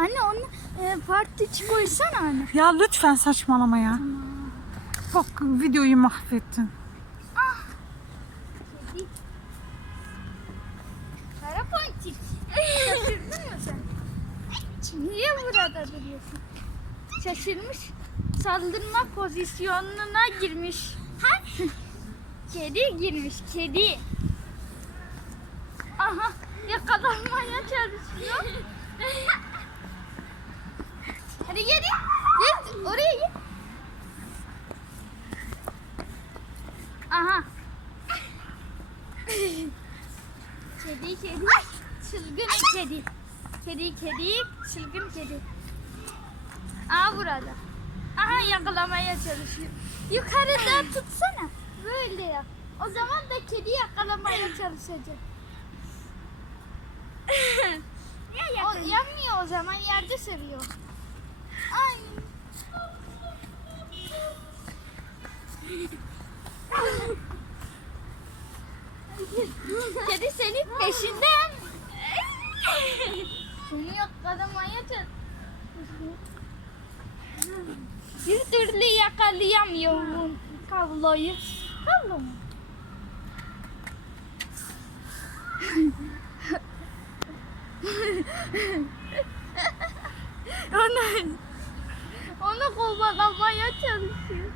Anne onu e, part içi koysana anne. Ya lütfen saçmalama ya. Bak videoyu mahvettin. Kedi. Kara ponçik. Şaşırdın mı sen? Niye burada duruyorsun? Şaşırmış. Saldırma pozisyonuna girmiş. kedi girmiş, kedi. Aha, yakalanmaya çalışıyor. Hadi gel. Gel, oraya gel. Aha. Kedi kedi. Çılgın kedi. Kedi kedi. Çılgın kedi. Aa burada. Aha yakalamaya çalışıyor. Yukarıda tutsana. Böyle yap. O zaman da kedi yakalamaya çalışacak. o yapmıyor o zaman yerde seviyor. Kedi senin peşinden. Seni yakalamaya. Bir türlü yakalayamıyor bu kabloyu. Kablo mu? onu, onu kovalamaya çalışıyor.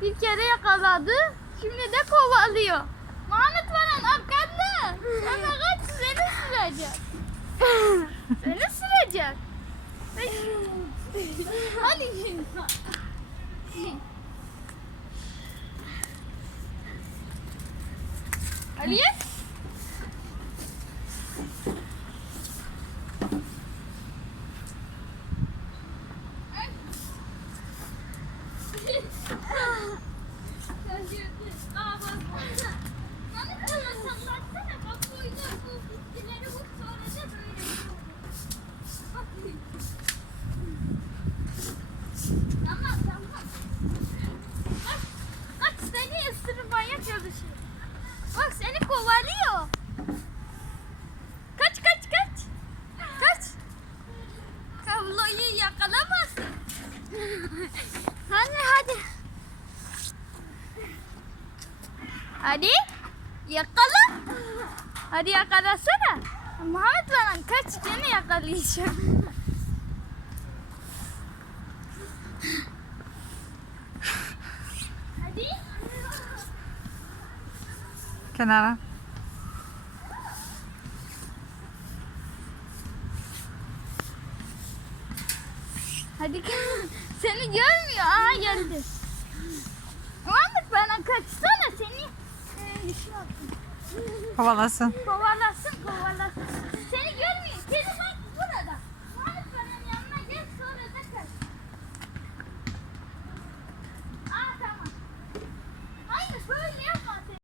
Bir kere yakaladı, şimdi de kovalıyor. Mahmut Baran arkanda. Sana kaç seni sürecek. seni sürecek. Hadi. Ali. Tamam tamam. Bak, bak seni ısırmaya çalışıyor. Bak seni kovalıyor. Kaç kaç kaç. Kaç. Kabloyu yakalamazsın. hadi hadi. Hadi yakala. Hadi yakalasana. Muhammed bana kaç seni yakalayacağım. Hadi. Kenara. Hadi gel. Seni görmüyor. Aha geldi. Muhammed bana kaçsana seni. E. Kovalasın. Kovalasın kovalasın. Seni görmüyor.